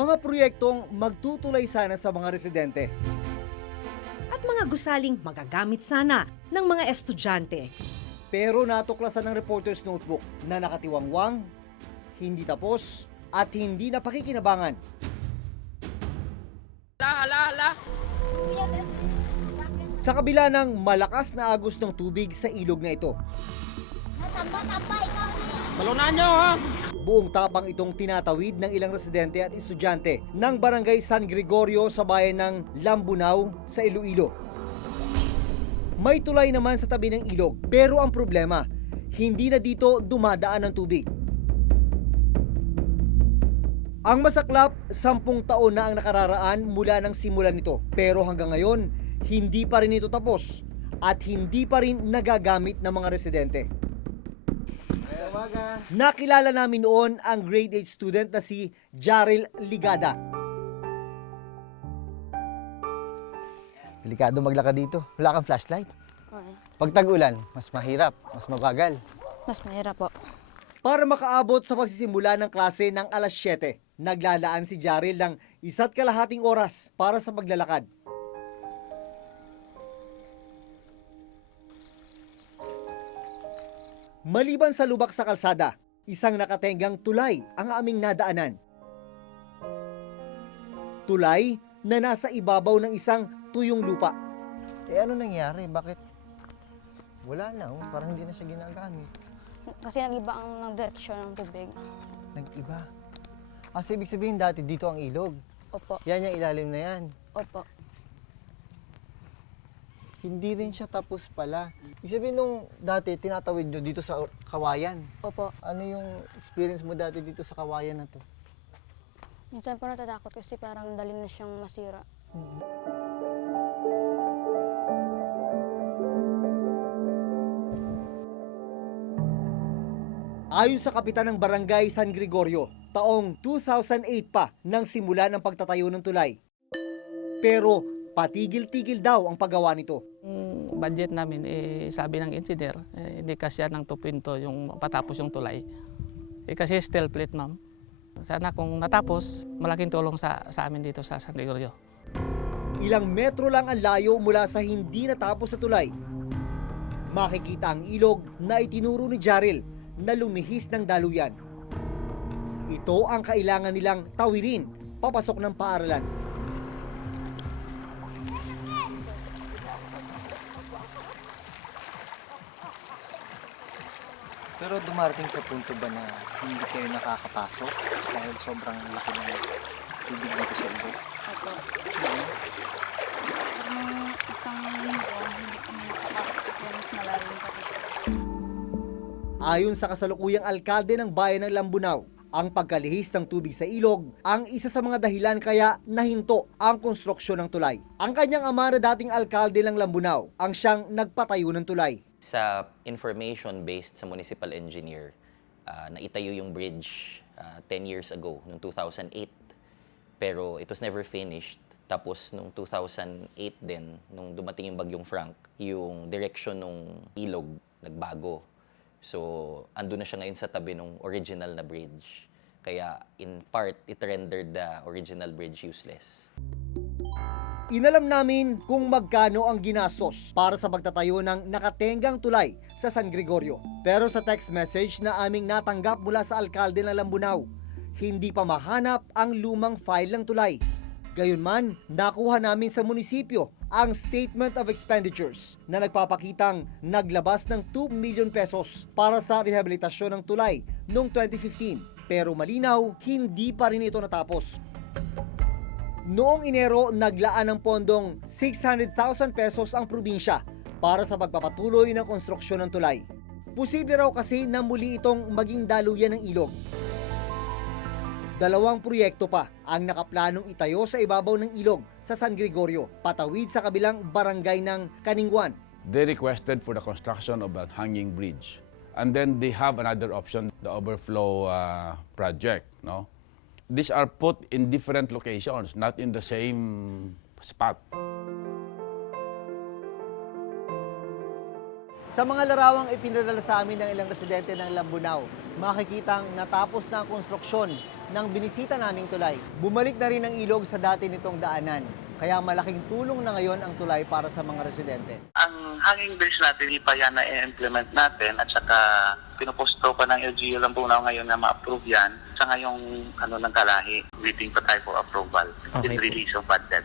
Mga proyektong magtutulay sana sa mga residente. At mga gusaling magagamit sana ng mga estudyante. Pero natuklasan ng reporter's notebook na nakatiwangwang, hindi tapos, at hindi napakikinabangan. Sa kabila ng malakas na agos ng tubig sa ilog na ito. Balunan nyo, ha? Buong tapang itong tinatawid ng ilang residente at estudyante ng Barangay San Gregorio sa bayan ng Lambunao sa Iloilo. May tulay naman sa tabi ng ilog, pero ang problema, hindi na dito dumadaan ang tubig. Ang masaklap, 10 taon na ang nakararaan mula ng simulan nito, pero hanggang ngayon, hindi pa rin ito tapos at hindi pa rin nagagamit ng mga residente. Nakilala namin noon ang grade 8 student na si Jaril Ligada. Delikado maglakad dito. Wala kang flashlight. Okay. Pag tag-ulan, mas mahirap, mas mabagal. Mas mahirap po. Para makaabot sa pagsisimula ng klase ng alas 7, naglalaan si Jaril ng 1.5 oras para sa paglalakad. Maliban sa lubak sa kalsada, isang nakatenggang tulay ang aming nadaanan. Tulay na nasa ibabaw ng isang tuyong lupa. Eh ano nangyari? Bakit? Wala na, parang hindi na siya ginagamit. Kasi nag-iba ang direksyon ng tubig. Nag-iba. Kasi ibig sabihin dati dito ang ilog. Opo. Yan yung ilalim na yan. Opo. Hindi rin siya tapos pala. Ibig sabihin nung dati tinatawid nyo dito sa kawayan. Opo. Ano yung experience mo dati dito sa kawayan na to? Minsan po natatakot kasi parang dali na siyang masira. Ayon sa kapitan ng Barangay San Gregorio, taong 2008 pa nang simula ng pagtatayo ng tulay. Pero patigil-tigil daw ang paggawa nito. Yung budget namin, sabi ng engineer, hindi kasya ng 2 pinto yung patapos yung tulay. Kasi steel plate, ma'am. Sana kung natapos, malaking tulong sa amin dito sa San Gregorio. Ilang metro lang ang layo mula sa hindi natapos na tulay. Makikita ang ilog na itinuro ni Jaril na lumihis ng daluyan. Ito ang kailangan nilang tawirin papasok ng paaralan. Pero dumarating sa punto ba na hindi kayo nakakapasok dahil sobrang laki ng tubig dito sa ilog? Opo. Isang linggo, hindi kami nakapasok kasi mas malalim pa dito. Ayon sa kasalukuyang alkalde ng bayan ng Lambunao, ang pagkalihis ng tubig sa ilog ang isa sa mga dahilan kaya nahinto ang konstruksyon ng tulay. Ang kanyang ama na dating alkalde ng Lambunao ang siyang nagpatayo ng tulay. Sa information based sa municipal engineer, naitayo yung bridge 10 years ago, noong 2008. Pero it was never finished. Tapos noong 2008 din, nung dumating yung Bagyong Frank, yung direction ng ilog nagbago. So, ando na siya ngayon sa tabi ng original na bridge. Kaya, in part, it rendered the original bridge useless. Inalam namin kung magkano ang ginastos para sa pagtatayo ng nakatenggang tulay sa San Gregorio. Pero sa text message na aming natanggap mula sa alkalde ng Lambunao, hindi pa mahanap ang lumang file ng tulay. Gayunman, nakuha namin sa munisipyo ang Statement of Expenditures na nagpapakitang naglabas ng 2 million pesos para sa rehabilitasyon ng tulay noong 2015. Pero malinaw, hindi pa rin ito natapos. Noong Enero, naglaan ng pondong 600,000 pesos ang probinsya para sa pagpapatuloy ng konstruksyon ng tulay. Posible raw kasi na muli itong maging daluyan ng ilog. 2 proyekto pa ang nakaplanong itayo sa ibabaw ng ilog sa San Gregorio, patawid sa kabilang barangay ng Kaningwan. They requested for the construction of a hanging bridge. And then they have another option, the overflow project. No? These are put in different locations, not in the same spot. Sa mga larawang ipinadala sa amin ng ilang residente ng Lambunao, makikitang natapos na ang konstruksyon ng binisita naming tulay. Bumalik na rin ang ilog sa dati nitong daanan, kaya malaking tulong na ngayon ang tulay para sa mga residente. Ang hanging bridge natin, hindi pa yan na-implement natin at saka pinuposto pa ng LGU Lambunao ngayon na ma-approve yan. Sa ngayong ng Kalahi, waiting pa tayo for approval and release of budget.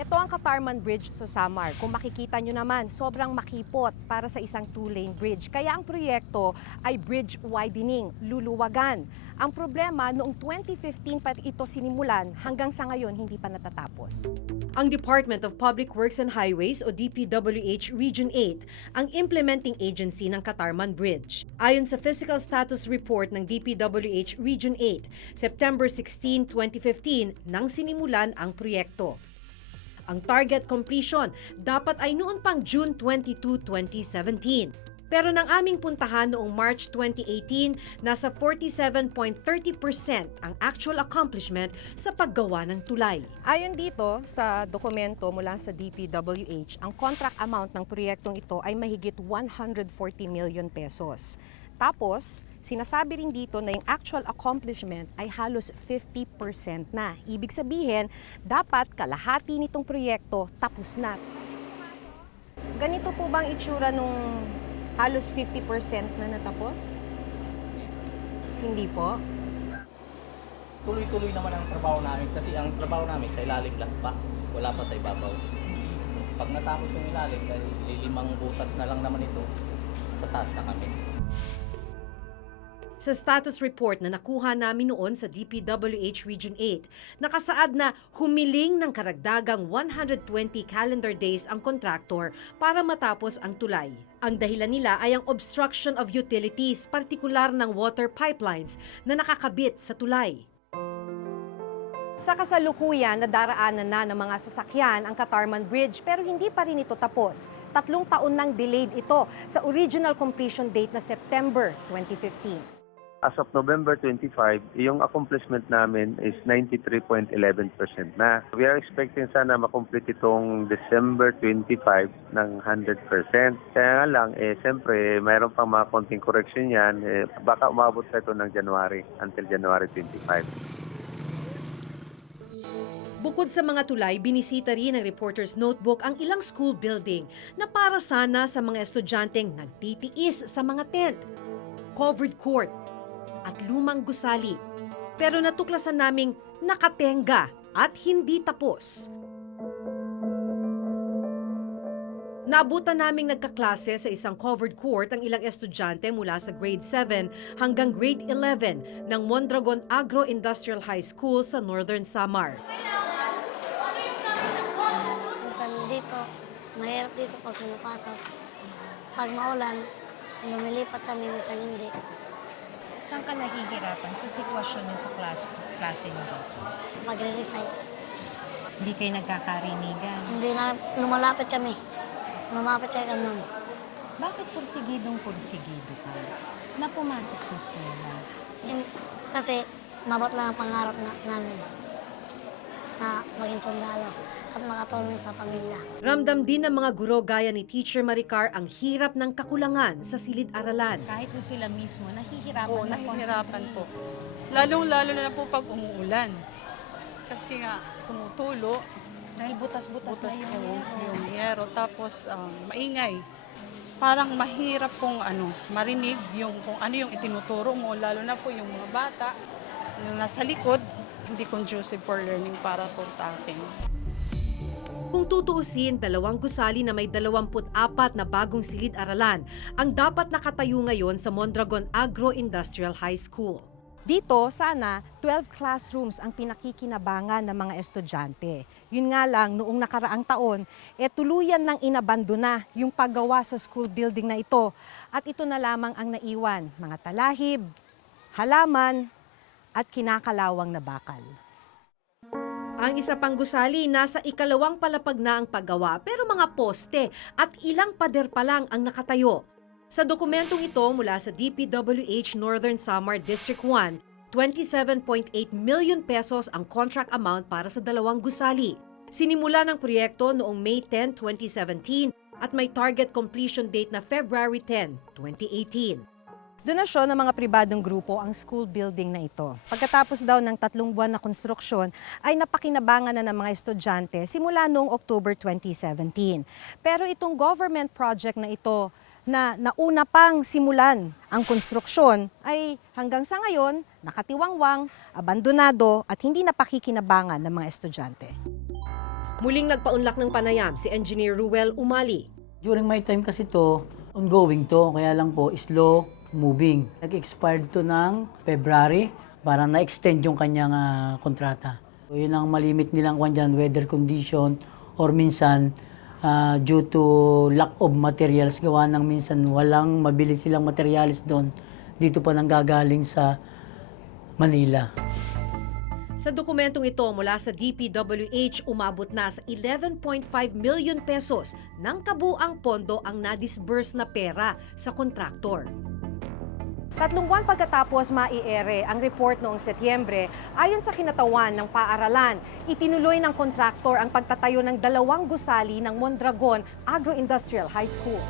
Ito ang Katarman Bridge sa Samar. Kung makikita nyo naman, sobrang makipot para sa isang two-lane bridge. Kaya ang proyekto ay bridge widening, luluwagan. Ang problema, noong 2015 pa ito sinimulan, hanggang sa ngayon hindi pa natatapos. Ang Department of Public Works and Highways o DPWH Region 8 ang implementing agency ng Katarman Bridge. Ayon sa Physical Status Report ng DPWH Region 8, September 16, 2015 nang sinimulan ang proyekto. Ang target completion dapat ay noon pang June 22, 2017. Pero nang aming puntahan noong March 2018, nasa 47.30% ang actual accomplishment sa paggawa ng tulay. Ayon dito sa dokumento mula sa DPWH, ang contract amount ng proyektong ito ay mahigit 140 million pesos. Tapos, sinasabi rin dito na yung actual accomplishment ay halos 50% na. Ibig sabihin, dapat kalahati nitong proyekto tapos na. Ganito po bang itsura nung halos 50% na natapos? Hindi po. Tuloy-tuloy naman ang trabaho namin kasi ang trabaho namin sa ilalim lang pa, wala pa sa ibabaw. Pag natapos yung ilalim, dahil lilimang butas na lang naman ito, sa taas na kami. Sa status report na nakuha namin noon sa DPWH Region 8, nakasaad na humiling ng karagdagang 120 calendar days ang kontraktor para matapos ang tulay. Ang dahilan nila ay ang obstruction of utilities, partikular ng water pipelines na nakakabit sa tulay. Sa kasalukuyan, nadaraanan na ng mga sasakyan ang Katarman Bridge pero hindi pa rin ito tapos. 3 taon nang delayed ito sa original completion date na September 2015. As of November 25, yung accomplishment namin is 93.11% na. We are expecting sana makomplete itong December 25 ng 100%. Kaya nga lang, siyempre, mayroon pang mga konting correction yan. Baka umabot sa ito ng January, until January 25. Bukod sa mga tulay, binisita rin ng Reporter's Notebook ang ilang school building na para sana sa mga estudyanteng nagtitiis sa mga tent, covered court, at lumang gusali. Pero natuklasan naming nakatenga at hindi tapos. Naabutan naming nagkaklase sa isang covered court ang ilang estudyante mula sa grade 7 hanggang grade 11 ng Mondragon Agro-Industrial High School sa Northern Samar. Minsan dito, mahirap dito pag pumapasok. Pag maulan, lumilipat kami, minsan hindi. Saan ka nahihirapan sa sitwasyon niyo sa klase niyo? Sa pagre-recite. Hindi kayo nagkakarinigan? Hindi na, lumalapit kami. Lumapit kami nun. Bakit pursigido ka na pumasok sa eskwela? Kasi mabot lang ang pangarap namin na maging sundalo at makatulong sa pamilya. Ramdam din ng mga guro gaya ni Teacher Maricar ang hirap ng kakulangan sa silid-aralan. Kahit po sila mismo, nahihirapan Oo, nahihirapan po. Lalong-lalo na po pag umuulan. Kasi nga, tumutulo. Dahil butas-butas na yung yero. Tapos, maingay. Parang mahirap pong marinig yung kung ano yung itinuturo mo, lalo na po yung mga bata na nasa likod, hindi conducive for learning para po sa akin. Kung tutuusin, 2 gusali na may 24 na bagong silid-aralan ang dapat nakatayo ngayon sa Mondragon Agro-Industrial High School. Dito, sana, 12 classrooms ang pinakikinabangan ng mga estudyante. Yun nga lang, noong nakaraang taon, tuluyan lang inabandona yung paggawa sa school building na ito. At ito na lamang ang naiwan, mga talahib, halaman, at kinakalawang na bakal. Ang isa pang gusali, nasa 2nd palapag na ang paggawa pero mga poste at ilang pader pa lang ang nakatayo. Sa dokumentong ito mula sa DPWH Northern Samar District 1, 27.8 million pesos ang contract amount para sa dalawang gusali. Sinimula ng proyekto noong May 10, 2017 at may target completion date na February 10, 2018. Donasyon ng mga pribadong grupo ang school building na ito. Pagkatapos daw ng 3 buwan na konstruksyon ay napakinabangan na ng mga estudyante simula noong October 2017. Pero itong government project na ito na nauna pang simulan ang konstruksyon ay hanggang sa ngayon nakatiwangwang, abandonado at hindi napakikinabangan ng mga estudyante. Muling nagpaunlak ng panayam si Engineer Ruel Umali. During my time kasi to, ongoing to, kaya lang po slow moving. Nag-expired to ng February, para na-extend yung kanyang kontrata. So, yun ang malimit nilang kwan dyan, weather condition, or minsan due to lack of materials, gawa ng minsan walang mabili silang materials doon, dito pa nanggagaling sa Manila. Sa dokumentong ito mula sa DPWH, umabot na sa 11.5 million pesos ng kabuang pondo ang na-disburse na pera sa kontraktor. 3 buwan pagkatapos maiere ang report noong Setyembre, ayon sa kinatawan ng paaralan, itinuloy ng kontraktor ang pagtatayo ng 2 gusali ng Mondragon Agro-Industrial High School.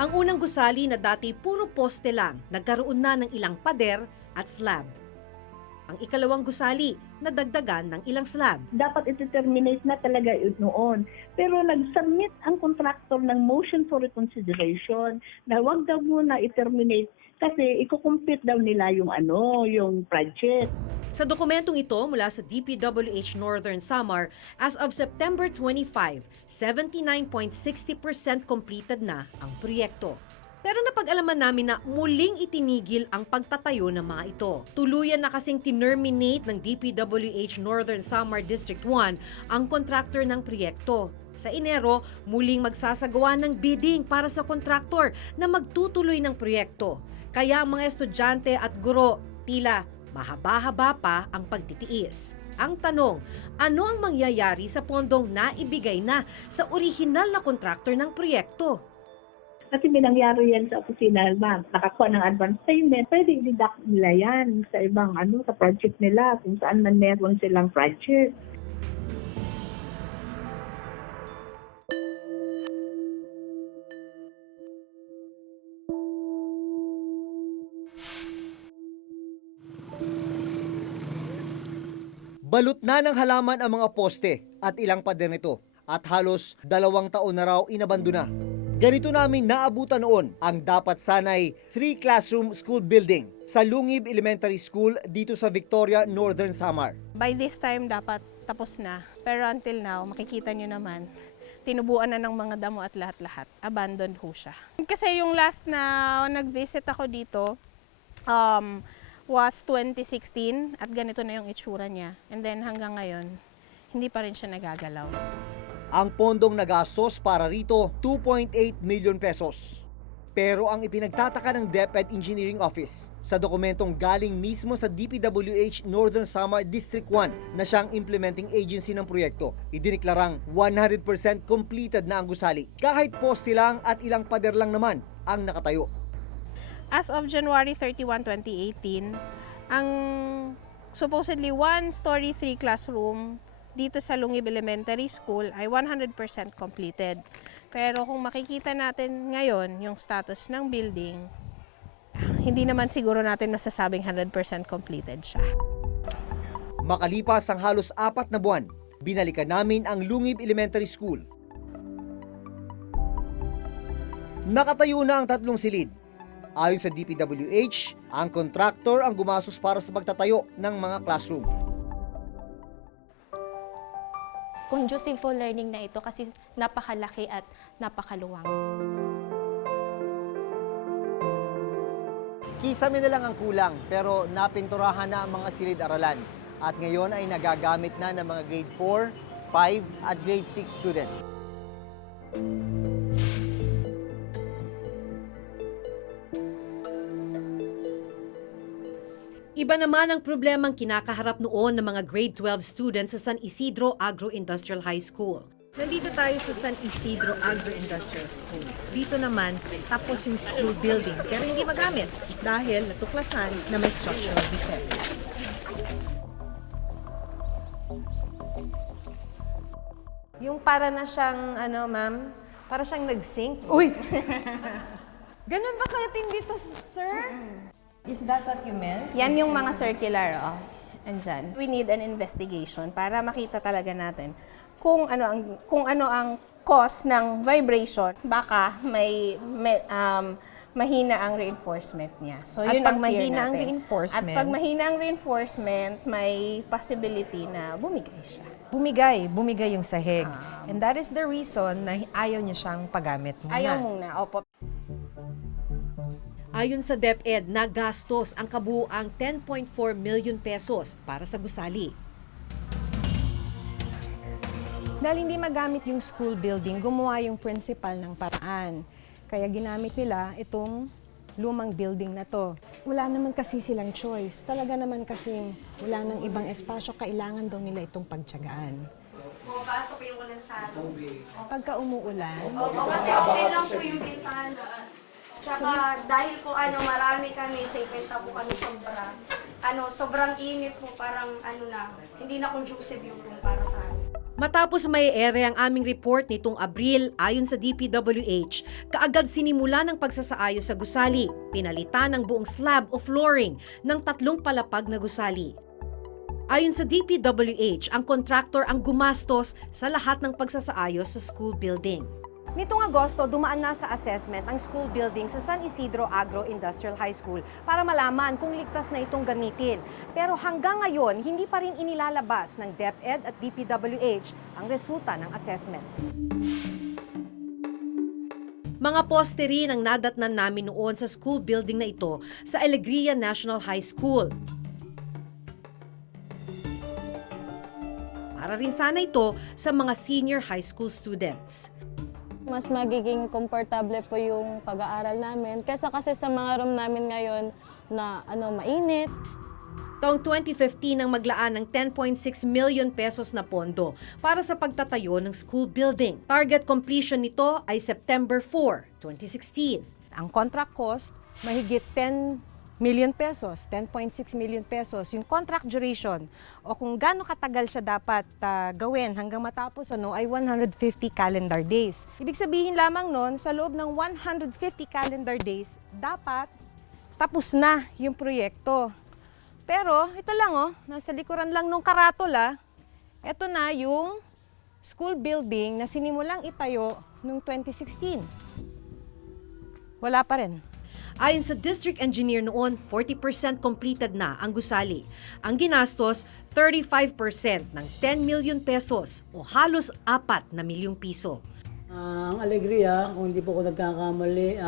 Ang unang gusali na dati puro poste lang, nagkaroon na ng ilang pader at slab. Ang ikalawang gusali, nadagdagan ng ilang slab. Dapat iti-terminate na talaga noon. Pero nag-submit ang contractor ng motion for reconsideration na wag daw muna i-terminate kasi iko-complete daw nila yung project. Sa dokumentong ito mula sa DPWH Northern Samar, as of September 25, 79.60% completed na ang proyekto. Pero napag-alaman namin na muling itinigil ang pagtatayo ng mga ito. Tuluyan na kasing tinerminate ng DPWH Northern Samar District 1 ang kontraktor ng proyekto. Sa Enero, muling magsasagawa ng bidding para sa kontraktor na magtutuloy ng proyekto. Kaya ang mga estudyante at guro, tila mahaba-haba pa ang pagtitiis. Ang tanong, ano ang mangyayari sa pondong naibigay na sa orihinal na kontraktor ng proyekto? Kasi may nangyari yan sa opisina, nakakuha ng advance payment, pwede i-deduct nila yan sa ibang sa project nila, kung saan man meron silang project. Balot na ng halaman ang mga poste at ilang pader nito at halos 2 taon na raw inabandona. Ganito namin naabutan noon ang dapat sanay 3-classroom school building sa Lungib Elementary School dito sa Victoria, Northern Samar. By this time dapat tapos na, pero until now makikita nyo naman tinubuan na ng mga damo at lahat-lahat. Abandoned ho siya. Kasi yung last na nag-visit ako dito was 2016 at ganito na yung itsura niya. And then hanggang ngayon, hindi pa rin siya nagagalaw. Ang pondong nagastos para rito, 2.8 million pesos. Pero ang ipinagtataka ng DepEd Engineering Office sa dokumentong galing mismo sa DPWH Northern Samar District 1 na siyang implementing agency ng proyekto, idiniklarang 100% completed na ang gusali. Kahit poste lang at ilang pader lang naman ang nakatayo. As of January 31, 2018, ang supposedly 1-story 3-classroom dito sa Lungib Elementary School ay 100% completed. Pero kung makikita natin ngayon yung status ng building, hindi naman siguro natin masasabing 100% completed siya. Makalipas ang halos 4 na buwan, binalikan namin ang Lungib Elementary School. Nakatayo na ang 3 silid. Ayon sa DPWH, ang kontraktor ang gumastos para sa pagtatayo ng mga classroom. Conducive for learning na ito kasi napakalaki at napakaluwang. Kisame na lang ang kulang pero napinturahan na ang mga silid-aralan at ngayon ay nagagamit na ng mga grade 4, 5 at grade 6 students. Iba naman ang problemang kinakaharap noon ng mga grade 12 students sa San Isidro Agro-Industrial High School. Nandito tayo sa San Isidro Agro-Industrial School. Dito naman, tapos yung school building pero hindi magamit dahil natuklasan na may structural defect. Yung para na siyang, ano ma'am, para siyang nag-sink. Uy! Ganun ba katindi to, sir? Is that what you meant? Yan yung mga circular, oh. Andyan. We need an investigation para makita talaga natin kung ano ang cause ng vibration. Baka mahina ang reinforcement niya. So, yun ang fear natin. At pag mahina ang reinforcement, may possibility na bumigay siya. Bumigay yung sahig. And that is the reason na ayaw niya siyang paggamit muna. Ayaw muna, opo. Ayon sa DepEd, nagastos ang kabuuang 10.4 million pesos para sa gusali. Dahil hindi magamit yung school building, gumawa yung principal ng paraan. Kaya ginamit nila itong lumang building na to. Wala naman kasi silang choice. Talaga naman kasi wala nang ibang espasyo, kailangan daw nila itong pagtiyagaan. Pumapasok yung ulan sa atin. Pagka umuulan, Opo, kasi okay lang po yung bintana. Tsaka dahil po marami kami, sa ipenta po kami sobra. Sobrang init po, parang hindi na conducive yung room para sa amin. Matapos may ere ang aming report nitong Abril, ayon sa DPWH, kaagad sinimula ng pagsasaayos sa gusali. Pinalitan ang buong slab o flooring ng 3 palapag na gusali. Ayon sa DPWH, ang kontraktor ang gumastos sa lahat ng pagsasaayos sa school building. nitong Agosto, dumaan na sa assessment ang school building sa San Isidro Agro-Industrial High School para malaman kung ligtas na itong gamitin. Pero hanggang ngayon, hindi pa rin inilalabas ng DepEd at DPWH ang resulta ng assessment. Mga poste rin ang nadatnan namin noon sa school building na ito sa Alegria National High School. Para rin sana ito sa mga senior high school students. Mas magiging komportable po yung pag-aaral namin kaysa kasi sa mga room namin ngayon na mainit. Taong 2015 ang maglaan ng 10.6 million pesos na pondo para sa pagtatayo ng school building. Target completion nito ay September 4, 2016. Ang contract cost, mahigit 10 million pesos, 10.6 million pesos. Yung contract duration o kung gaano katagal siya dapat gawin hanggang matapos ay 150 calendar days. Ibig sabihin lamang nun, sa loob ng 150 calendar days, dapat tapos na yung proyekto. Pero ito lang nasa likuran lang nung karatula, ito na yung school building na sinimulang itayo noong 2016. Wala pa rin. Ayon sa district engineer noon, 40% completed na ang gusali. Ang ginastos, 35% ng 10 million pesos o halos 4 na milyong piso. Ang Alegria, kung hindi po ako nagkakamali,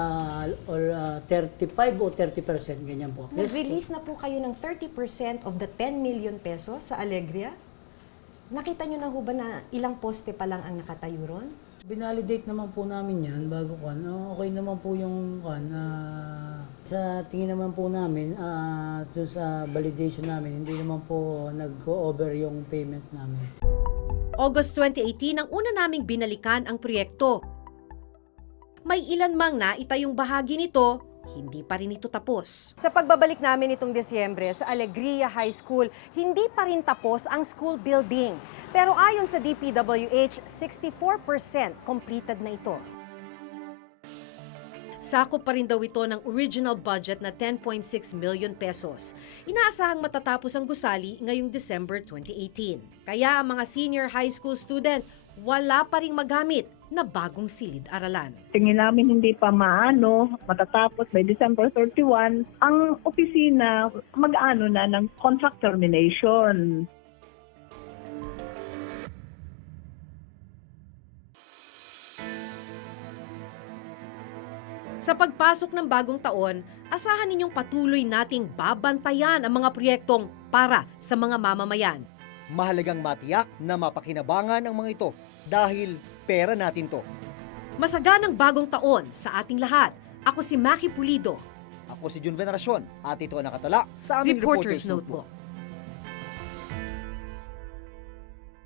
35 o 30%, ganyan po. Nag-release na po kayo ng 30% of the 10 million pesos sa Alegria? Nakita nyo na ho ba na ilang poste pa lang ang nakatayo ron? Binalidate naman po namin yan bago okay naman po yung sa tingin naman po namin, sa validation namin, hindi naman po nag-go-over yung payments namin. August 2018 ang una naming binalikan ang proyekto. May ilan mang na itayong bahagi nito, hindi pa rin ito tapos. Sa pagbabalik namin itong Desyembre sa Alegria High School, hindi pa rin tapos ang school building. Pero ayon sa DPWH, 64% completed na ito. Sakop pa rin daw ito ng original budget na 10.6 million pesos. Inaasahang matatapos ang gusali ngayong December 2018. Kaya ang mga senior high school student, wala pa ring magamit na bagong silid-aralan. Tingin namin hindi pa matatapos by December 31, ang opisina mag-ano na ng contract termination. Sa pagpasok ng bagong taon, asahan ninyong patuloy nating babantayan ang mga proyektong para sa mga mamamayan. Mahalagang matiyak na mapakinabangan ang mga ito dahil pera natin to. Masaganang bagong taon sa ating lahat. Ako si Maki Pulido. Ako si Jun Veneracion at ito ang nakatala sa aming Reporter's Notebook.